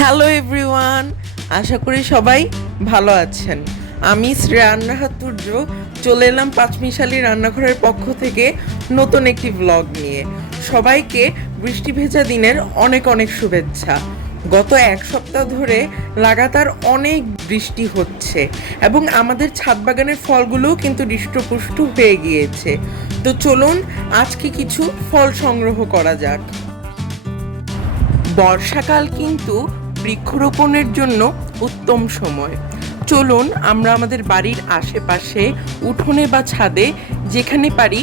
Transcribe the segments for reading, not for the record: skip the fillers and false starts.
Hello everyone, আশা করি সবাই ভালো আছেন। আমি শ্রেয়ান রাহাতুর্য চলে এলাম পাঁচমিশালি রান্নাঘরের পক্ষ থেকে নতুন একটি ব্লগ নিয়ে। সবাইকে বৃষ্টি ভেজা দিনের অনেক অনেক শুভেচ্ছা। গত এক সপ্তাহ ধরে লাগাতার অনেক বৃষ্টি হচ্ছে এবং আমাদের ছাদ বাগানের ফলগুলোও কিন্তু হৃষ্টপুষ্ট হয়ে গিয়েছে। তো চলুন আজকে কিছু ফল সংগ্রহ করা যাক। বর্ষাকাল কিন্তু বৃক্ষরোপণের জন্য উত্তম সময়। চলুন আমরা আমাদের বাড়ির আশেপাশে উঠোনে বা ছাদে যেখানে পারি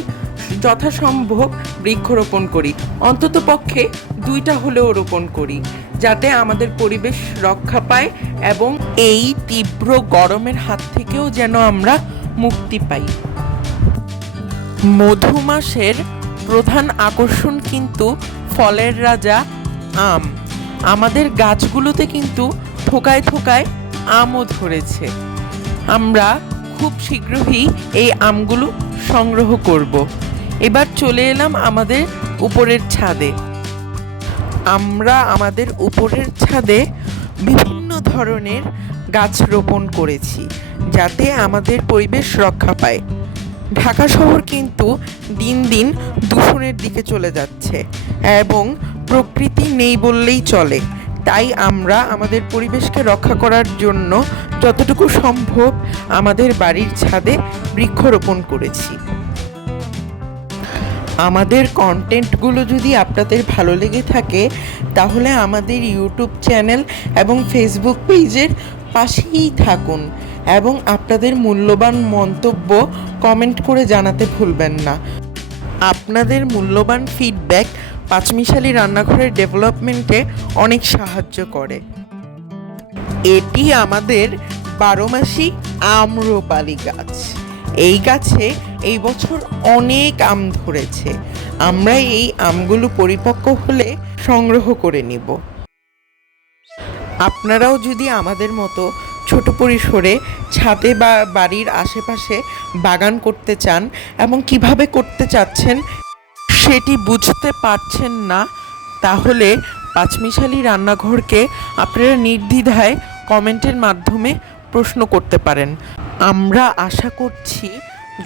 যথাসম্ভব বৃক্ষরোপণ করি, অন্তত পক্ষে 2টা হলেও রোপণ করি, যাতে আমাদের পরিবেশ রক্ষা পায় এবং এই তীব্র গরমের হাত থেকেও যেন আমরা মুক্তি পাই। মধু মাসের প্রধান আকর্ষণ কিন্তু ফলের রাজা আম। আমাদের গাছগুলোতে কিন্তু থোকায় থোকায় আমও ধরেছে। আমরা খুব শীঘ্রই এই আমগুলো সংগ্রহ করব। এবার চলে এলাম আমাদের উপরের ছাদে। আমরা আমাদের উপরের ছাদে বিভিন্ন ধরনের গাছ রোপণ করেছি, যাতে আমাদের পরিবেশ রক্ষা পায়। ঢাকা শহর কিন্তু দিন দিন দূষণের দিকে চলে যাচ্ছে এবং প্রকৃতি নেই বললেই চলে। তাই আমরা আমাদের পরিবেশকে রক্ষা করার জন্য যতটুকু সম্ভব আমাদের বাড়ির ছাদে বৃক্ষরোপণ করেছি। আমাদের কন্টেন্টগুলো যদি আপনাদের ভালো লেগে থাকে, তাহলে আমাদের ইউটিউব চ্যানেল এবং ফেসবুক পেজের পাশেই থাকুন এবং আপনাদের মূল্যবান মন্তব্য কমেন্ট করে জানাতে ভুলবেন না। আপনাদের মূল্যবান ফিডব্যাক পাঁচমিশালি রান্নাঘরের ডেভেলপমেন্টে অনেক সাহায্য করে। এটি আমাদের 12 মাসি আম্রপালি গাছ। এই গাছে এই বছর অনেক আম ধরেছে। আমরা এই আমগুলো পরিপক্ক হলে সংগ্রহ করে নিব। আপনারাও যদি আমাদের মতো ছোট পরিসরে ছাদে বা বাড়ির আশেপাশে বাগান করতে চান এবং কিভাবে করতে চাচ্ছেন সেটি বুঝতে পারছেন না, তাহলে পাঁচমিশালি রান্নাঘরকে আপনারা নির্দ্বিধায় কমেন্টের মাধ্যমে প্রশ্ন করতে পারেন। আমরা আশা করছি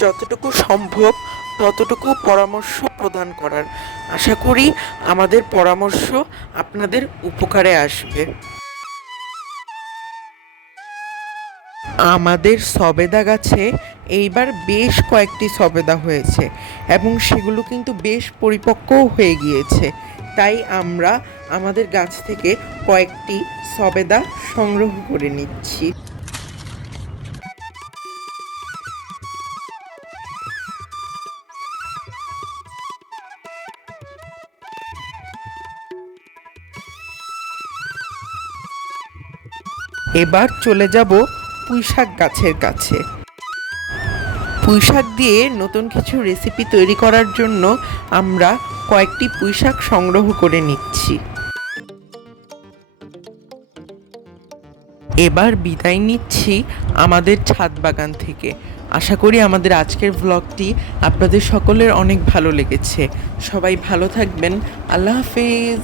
যতটুকু সম্ভব ততটুকু পরামর্শ প্রদান করার। আশা করি আমাদের পরামর্শ আপনাদের উপকারে আসবে। আমাদের সবেদা গাছে এইবার বেশ কয়েকটি সবেদা হয়েছে এবং সেগুলো কিন্তু বেশ পরিপক্কও হয়ে গিয়েছে। তাই আমরা আমাদের গাছ থেকে কয়েকটি সবেদা সংগ্রহ করে নিচ্ছি। এবার চলে যাব পুঁইশাক গাছের কাছে। পুঁইশাক দিয়ে নতুন কিছু রেসিপি তৈরি করার জন্য আমরা কয়েকটি পুঁইশাক সংগ্রহ করে নিচ্ছি। এবার বিদায় নিচ্ছি আমাদের ছাদ বাগান থেকে। আশা করি আমাদের আজকের ভ্লগটি আপনাদের সকলের অনেক ভালো লেগেছে। সবাই ভালো থাকবেন। আল্লাহ হাফেজ।